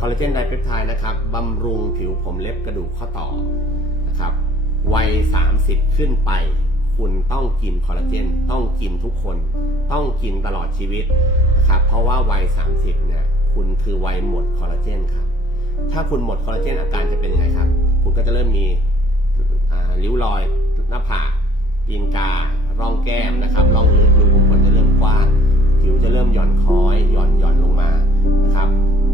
คอลลาเจนไดเปปไทด์นะครับบำรุงผิวผมเล็บกระดูกข้อต่อนะครับวัย 30 ขึ้นไป คุณต้องกินคอลลาเจน ต้องกินทุกคน ต้องกินตลอดชีวิตนะครับเพราะว่าวัย 30 เนี่ยคุณคือวัยหมดคอลลาเจนครับถ้าคุณหมดคอลลาเจนอาการจะเป็นยังไงครับ คุณก็จะเริ่มมีริ้วรอยหน้าผากตีนการ่องแก้มนะครับร่องลึกรูขุมขนจะเริ่มกว้างผิวจะเริ่มหย่อนคล้อยหย่อนหย่อนลงมานะครับ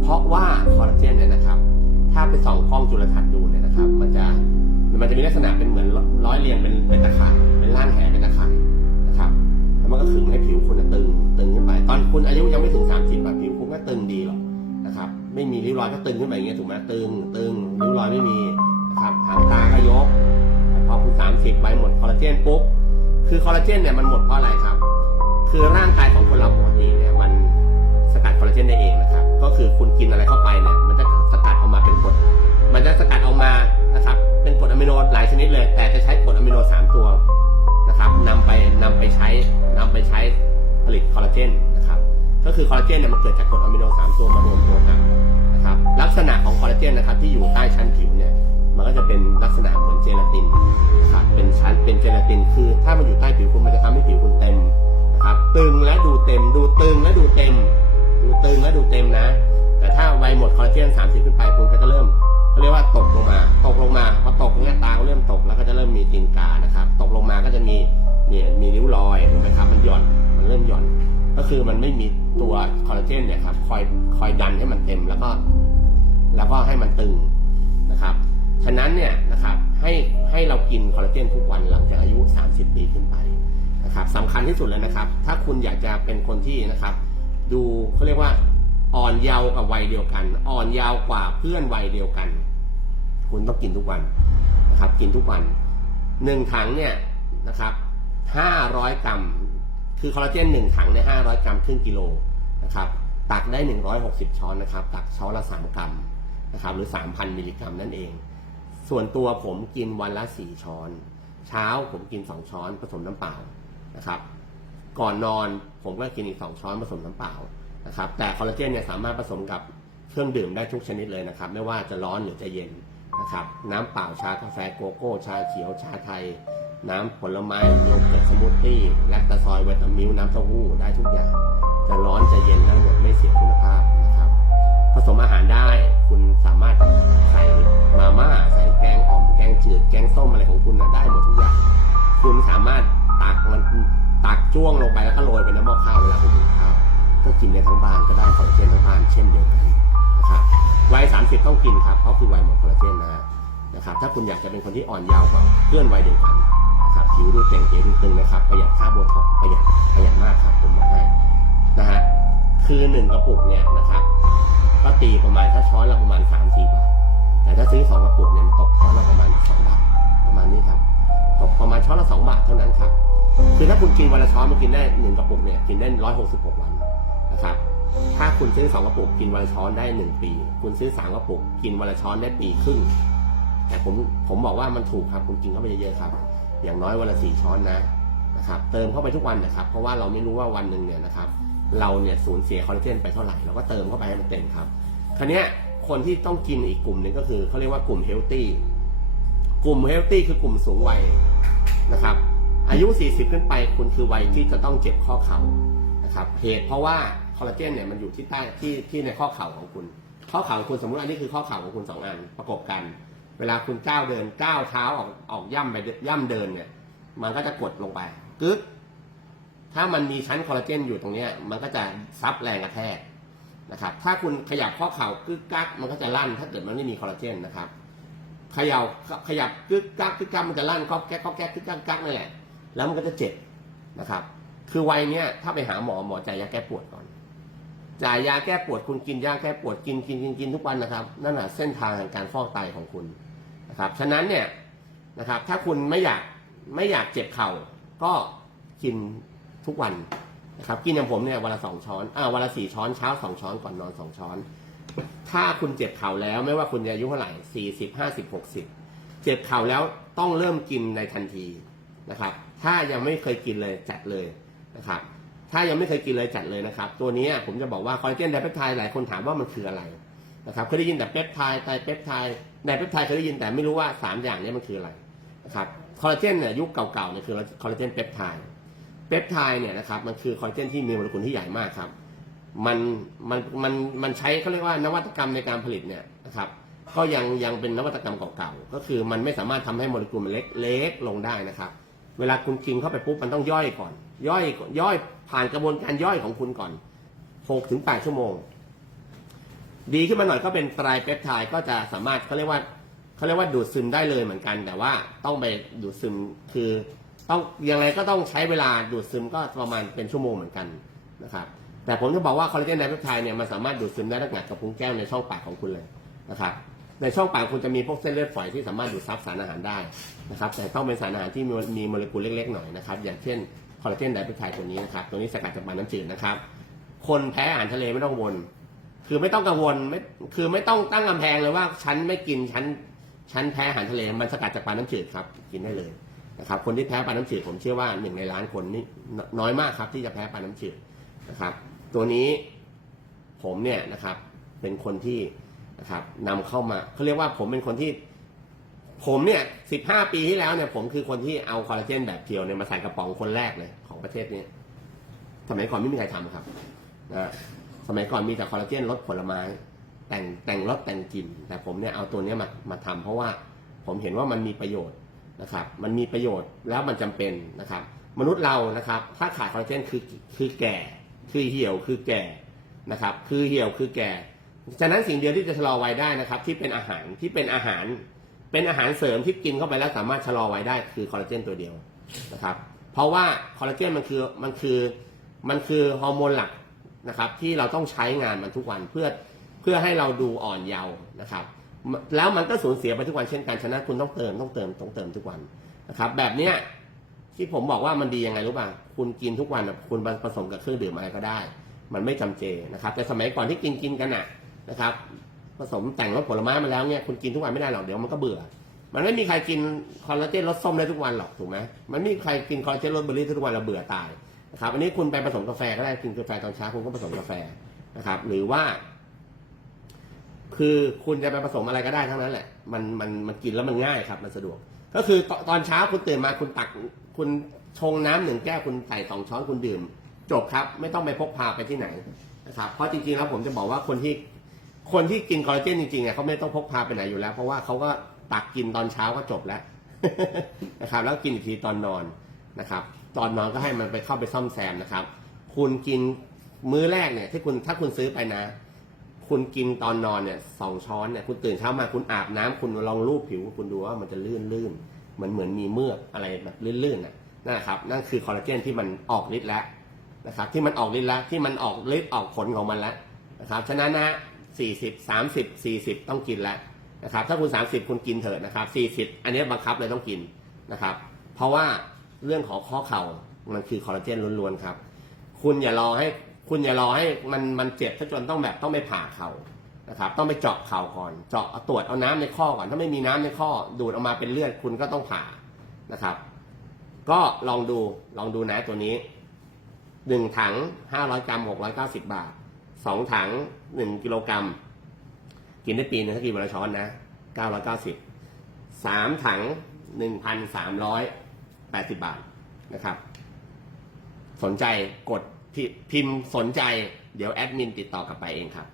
เพราะว่าคอลลาเจนเนี่ยนะครับ ถ้าไปส่องกล้องจุลทรรศน์ดูเนี่ยนะครับ มันจะมันจะมีลักษณะเป็นเหมือนร้อยเรียงเป็นเป็นตะข่ายเป็นล่างแหเป็นตะข่ายนะครับ แล้วมันก็ขึงให้ผิวคุณนะตึงตึงขึ้นไป ตอนคุณอายุยังไม่ถึง 30แบบผิวคุณก็ตึงดีหรอกนะครับ ไม่มีริ้วรอยก็ตึงขึ้นไปอย่างเงี้ยถูกไหมตึงตึงริ้วรอยไม่มีนะครับหางตาก็ยกแต่พอคุณ 30ไปหมดคอลลาเจนปุ๊บคือคอลลาเจนเนี่ยมันหมดเพราะอะไรครับ คือร่างกายของคนเราปกติเนี่ยมันสกัดคอลลาเจนได้เองนะครับ ก็คือคุณกินอะไรเข้าไปเนี่ยมันจะสกัดออกมาเป็นกรดมันจะสกัดออกมานะครับ เป็นกรดอะมิโนหลายชนิดเลย แต่จะใช้กรดอะมิโนสามตัวนะครับนำไปนำไปใช้นำไปใช้ผลิตคอลลาเจนนะครับ ก็คือคอลลาเจนเนี่ยมันเกิดจากกรดอะมิโนสามตัวมารวมตัวกันนะครับ ลักษณะของคอลลาเจนนะครับที่อยู่ใต้ชั้นผิวเนี่ยมันก็จะเป็นลักษณะเหมือนเจลาตินนะครับเป็นชั้นเป็นเจลาตินคือ ถ้ามันอยู่ใต้ผิวคุณมันจะทำให้ผิวคุณเต็มนะครับตึงและดูเต็มดู งและดูเต็มนะ แต่ถ้าวัยหมดคอลลาเจน30ขึ้นไปคุณก็จะเริ่มเขาเรียกว่าตกลงมา ตกลงมาพอตกเนี่ยตาก็เริ่มตกแล้วก็จะเริ่มมีตีนกานะครับ ตกลงมาก็จะมีเนี่ยมีริ้วรอยถูกไหมครับมันหย่อนมันเริ่มหย่อน ก็คือมันไม่มีตัวคอลลาเจนเนี่ยครับคอยคอยดันให้มันเต็มแล้วก็ แล้วก็ให้มันตึงนะครับฉะนั้นเนี่ยนะครับให้ให้เรากินคอลลาเจนทุกวันหลังจากอายุ 30 ปีขึ้นไปนะครับสำคัญที่สุดเลยนะครับ ถ้าคุณอยากจะเป็นคนที่นะครับ ดูเขาเรียกว่า อ่อนเยาว์กับวัยเดียวกัน อ่อนเยาว์กว่าเพื่อนวัยเดียวกัน คุณต้องกินทุกวันนะครับ กินทุกวันหนึ่งถังเนี่ยนะครับห้าร้อยกรัม คือคอลลาเจนหนึ่งถังเนี่ยห้าร้อยกรัมครึ่งกิโลนะครับ ตักได้หนึ่งร้อยหกสิบช้อนนะครับ ตักช้อนละสามกรัมนะครับ หรือสามพันมิลลิกรัมนั่นเอง ส่วนตัวผมกินวันละสี่ช้อน เช้าผมกินสองช้อนผสมน้ำเปล่านะครับ ก่อนนอนผมก็กินอีกสองช้อนผสมน้ำเปล่านะครับ แต่คอลลาเจนเนี่ยสามารถผสมกับเครื่องดื่มได้ทุกชนิดเลยนะครับ ไม่ว่าจะร้อนหรือจะเย็นนะครับ น้ำเปล่าชากาแฟโกโก้ ชาเขียวชาไทย น้ำผลไม้โยเกิร์ตสมูทตี้แลคตาซอยวิตามิลน้ำเต้าหู้ได้ทุกอย่าง จะร้อนจะเย็นทั้งหมดไม่เสียคุณภาพนะครับ ผสมอาหารได้คุณสามารถใส่มาม่าใส่แกงอ่อมแกงจืดแกงส้มอะไรของคุณน่ะได้ วงลงไปแล้วก็โรยไปในหม้อข้าวเวลาคุณกินข้าวก็กินในทั้งบ้านก็ได้คอลลาเจนทั้งบ้านเช่นเดียวกันนะครับวัย30ต้องกินครับเพราะคือวัยหมดคอลลาเจนนะนะครับถ้าคุณอยากจะเป็นคนที่อ่อนยาวกว่าเพื่อนวัยเดียวกันนะครับผิวดูเต่งเก๋ดูตึงนะครับประหยัดค่าโบท็อกประหยัดประหยัดมากครับผมบอกให้นะฮะคือหนึ่งกระปุกเนี่ยนะครับก็ตีประมาณถ้าช้อนละประมาณสามสี่บาทแต่ถ้าซื้อสองกระปุกเนี่ยมันตกช้อนละประมาณสองบาทประมาณนี้ครับ ตกประมาณช้อนละสองบาทเท่านั้นครับคือถ้าคุณกินวันละช้อนมันกินได้หนึ่งกระปุกเนี่ยกินได้ร้อยหกสิบหกวันนะครับถ้าคุณซื้อสองกระปุกกินวันละช้อนได้หนึ่งปี คุณซื้อสามกระปุกกินวันละช้อนได้ปีครึ่งแต่ผมผมบอกว่ามันถูกครับคุณกินเข้าไปเยอะๆครับ อย่างน้อยวันละสี่ช้อนนะนะครับเติมเข้าไปทุกวันนะครับเพราะว่าเราไม่รู้ว่าวันหนึ่งเนี่ยนะครับเราเนี่ยสูญเสียคอลลาเจนไปเท่าไหร่เราก็เติมเข้าไปให้มันเต็มครับคราวนี้คนที่ต้องกินอีกกลุ่มหนึ่งก็คือเขาเรียกว่ากลุ่มเฮลตี้กลุ่มเฮลตี้คือกลุ่มสูงวัย นะครับ อายุ 40 ขึ้นไปคุณคือวัยที่จะต้องเจ็บข้อเข่านะครับเหตุเพราะว่าคอลลาเจนเนี่ยมันอยู่ที่ใต้ที่ที่ในข้อเข่าของคุณ ข้อเข่าของคุณสมมติอันนี้คือข้อเข่าของคุณสองอันประกบกัน เวลาคุณก้าวเดินก้าวเท้าออกออกย่ำไปย่ำเดินเนี่ยมันก็จะกดลงไปกึ๊กถ้ามันมีชั้นคอลลาเจนอยู่ตรงเนี้ยมันก็จะซับแรงกระแทกนะครับ ถ้าคุณขยับข้อเข่ากึกกักมันก็จะลั่น ถ้าเกิดมันไม่มีคอลลาเจนนะครับ ขย่าขยับกึกกักกึกกักมันจะลั่นก๊อกแก๊กก๊อกแก๊กกึกกักกักนั่นแหละแล้วมันก็จะเจ็บนะครับ คือวัยเนี้ยถ้าไปหาหมอหมอจ่ายยาแก้ปวดก่อนจ่ายยาแก้ปวดคุณกินยาแก้ปวดกินกินกินกินทุกวันนะครับนั่นแหะเส้นทางแห่งการฟอกไตของคุณนะครับ ฉะนั้นเนี่ยนะครับ ถ้าคุณไม่อยากไม่อยากเจ็บเข่าก็กินทุกวันนะครับ กินอย่างผมเนี่ยวันละสองช้อนอ่าวันละสี่ช้อนเช้าสองช้อนก่อนนอนสองช้อน ถ้าคุณเจ็บเข่าแล้วไม่ว่าคุณจะอายุเท่าไหร่สี่สิบห้าสิบหกสิบเจ็บเข่าแล้วต้องเริ่มกินในทันทีนะครับ ถ้ายังไม่เคยกินเลยจัดเลยนะครับ ถ้ายังไม่เคยกินเลยจัดเลยนะครับ ตัวนี้ผมจะบอกว่าคอลลาเจนไดเปปไทด์หลายคนถามว่ามันคืออะไรนะครับเคยได้ยินแต่เปปไทด์ไตรเปปไทด์ไดเปปไทด์เคยได้ยินแต่ไม่รู้ว่าสามอย่างนี้มันคืออะไรนะครับคอลลาเจนเนี่ยยุคเก่าๆเนี่ยคือคอลลาเจนเปปไทด์เปปไทด์เนี่ยนะครับมันคือคอลลาเจนที่มีโมเลกุลที่ใหญ่มากครับ มันมันมันมันใช้เขาเรียกว่านวัตกรรมในการผลิตเนี่ยนะครับ ก็ยังยังเป็นนวัตกรรมเก่าๆก็คือมันไม่สามารถทำให้โมเลกุลมันเล็กเล็กลงได้นะครับ เวลาคุณกินเข้าไปปุ๊บมันต้องย่อยก่อน ย่อยย่อยผ่านกระบวนการย่อยของคุณก่อน6ถึง8ชั่วโมง ดีขึ้นมาหน่อยก็เป็นไตรเปปไทด์ก็จะสามารถเขาเรียกว่าเขาเรียกว่าดูดซึมได้เลยเหมือนกัน แต่ว่าต้องไปดูดซึมคือต้องยังไงก็ต้องใช้เวลาดูดซึมก็ประมาณเป็นชั่วโมงเหมือนกันนะครับ แต่ผมจะบอกว่าคอลลาเจนไดเปปไทด์เนี่ยมันสามารถดูดซึมได้ตั้งแต่กระพุ้งแก้วในช่องปากของคุณเลยนะครับในช่องปากคุณจะมีพวกเส้นเลือดฝอยที่สามารถดูดซับสารอาหารได้นะครับแต่ต้องเป็นสารอาหารที่มีโมเลกุลเล็กๆหน่อยนะครับอย่างเช่นคอลลาเจนไดเปปไทด์ตัวนี้นะครับตัวนี้สกัดจากปลาน้ำจืดนะครับคนแพ้อาหารทะเลไม่ต้องกังวลคือไม่ต้องกังวลไม่คือไม่ต้องตั้งกำแพงเลยว่าฉันไม่กินฉันฉันแพ้อาหารทะเลมันสกัดจากปลาน้ำจืดครับกินได้เลยนะครับคนที่แพ้ปลาน้ำจืดผมเชื่อว่าหนึ่งในล้านคนนี่น้อยมากครับที่จะแพ้ปลาน้ำจืด นะครับ ตัวนี้ผมเนี่ยนะครับเป็นคนที่นะครับนำเข้ามาเขาเรียกว่าผมเป็นคนที่ ผมเนี่ยสิบห้าปีที่แล้วเนี่ย ผมคือคนที่เอาคอลลาเจนแบบเพียวเนี่ยมาใส่กระป๋องคนแรกเลยของประเทศนี้สมัยก่อนไม่มีใครทำครับนะสมัยก่อนมีแต่คอลลาเจนรสผลไม้แต่งแต่งรสแต่งกลิ่นแต่ผมเนี่ยเอาตัวนี้มามาทำเพราะว่าผมเห็นว่ามันมีประโยชน์นะครับ มันมีประโยชน์แล้วมันจำเป็นนะครับ มนุษย์เรานะครับ ถ้าขาดคอลลาเจนคือคือแก่ คือเหี่ยวคือแก่นะครับ คือเหี่ยวคือแก่ ฉะนั้นสิ่งเดียวที่จะชะลอวัยได้นะครับ ที่เป็นอาหารที่เป็นอาหาร เป็นอาหารเสริมที่กินเข้าไปแล้วสามารถชะลอวัยได้คือคอลลาเจนตัวเดียวนะครับ เพราะว่าคอลลาเจนมันคือมันคือมันคือฮอร์โมนหลักนะครับ ที่เราต้องใช้งานมันทุกวันเพื่อเพื่อให้เราดูอ่อนเยาว์นะครับ แล้วมันก็สูญเสียไปทุกวันเช่นกันฉะนั้นคุณต้องเติมต้องเติมต้องเติมทุกวันนะครับ แบบเนี้ย ที่ผมบอกว่ามันดียังไงรู้ป่ะคุณกินทุกวันคุณผสมกับเครื่องดื่มอะไรก็ได้ มันไม่จำเจนะครับ แต่สมัยก่อนที่กินกินกันน่ะนะครับ ผสมแต่งรสผลไม้มาแล้วเนี่ยคุณกินทุกวันไม่ได้หรอกเดี๋ยวมันก็เบื่อ มันไม่มีใครกินคอลลาเจนรสส้มได้ทุกวันหรอกถูกไหมมันไม่มีใครกินคอลลาเจนรสเบอร์รี่ทุกวันเราเบื่อตายนะครับอันนี้คุณไปผสมกาแฟก็ได้กินกาแฟตอนเช้าคุณก็ผสมกาแฟนะครับ หรือว่า คือคุณจะไปผสมอะไรก็ได้ทั้งนั้นแหละ มันมันมันกินแล้วมันง่ายครับ มันสะดวก ก็คือตตอนเช้าคุณตื่นมาคุณตักคุณชงน้ำหนึ่งแก้วคุณใส่สองช้อนคุณดื่ม จบครับ ไม่ต้องไปพกพาไปที่ไหนนะครับเพราะจริงๆแล้วผมจะบอกว่าคนที่คนที่กินคอลลาเจนจริงๆเนี่ยเขาไม่ต้องพกพาไปไหนอยู่แล้ว เพราะว่าเขาก็ตักกินตอนเช้าก็จบแล้วนะครับ แล้วกินอีกทีตอนนอนนะครับ ตอนนอนก็ให้มันไปเข้าไปซ่อมแซมนะครับ คุณกินมื้อแรกเนี่ยที่คุณถ้าคุณซื้อไปนะ คุณกินตอนนอนเนี่ยสองช้อนเนี่ยคุณตื่นเช้ามาคุณอาบน้ำคุณลองรูปผิวคุณดูว่ามันจะลื่นลื่นเหมือนเหมือนมีเมือกอะไรแบบลื่นๆน่ะนั่นแหละครับนั่นคือคอลลาเจนที่มันออกฤทธิ์แล้วนะครับที่มันออกฤทธิ์แล้วที่มันออกฤทธิ์ออกผลของมันแล้วนะครับฉะนั้นนะสี่สิบสามสิบสี่สิบต้องกินแล้วนะครับถ้าคุณสามสิบคุณกินเถิดนะครับสี่สิบอันนี้บังคับเลยต้องกินนะครับเพราะว่าเรื่องของข้อเข่ามันคือคอลลาเจนล้วนๆครับคุณอย่ารอให้ คุณอย่ารอให้มันมันเจ็บซะจนต้องแบบต้องไปผ่าเข่านะครับ ต้องไปเจาะเข่าก่อน เจาะเอาตรวจเอาน้ำในข้อก่อน ถ้าไม่มีน้ำในข้อดูดออกมาเป็นเลือดคุณก็ต้องผ่านะครับ ก็ลองดูลองดูนะตัวนี้หนึ่งถังห้าร้อยกรัมหกร้อยเก้าสิบบาทสองถังหนึ่งกิโลกรัม กินได้ปีนึงถ้ากินวันละช้อนนะเก้าร้อยเก้าสิบสามถังหนึ่งพันสามร้อยแปดสิบบาทนะครับ สนใจกด พิมพ์สนใจ เดี๋ยวแอดมินติดต่อกลับไปเองครับ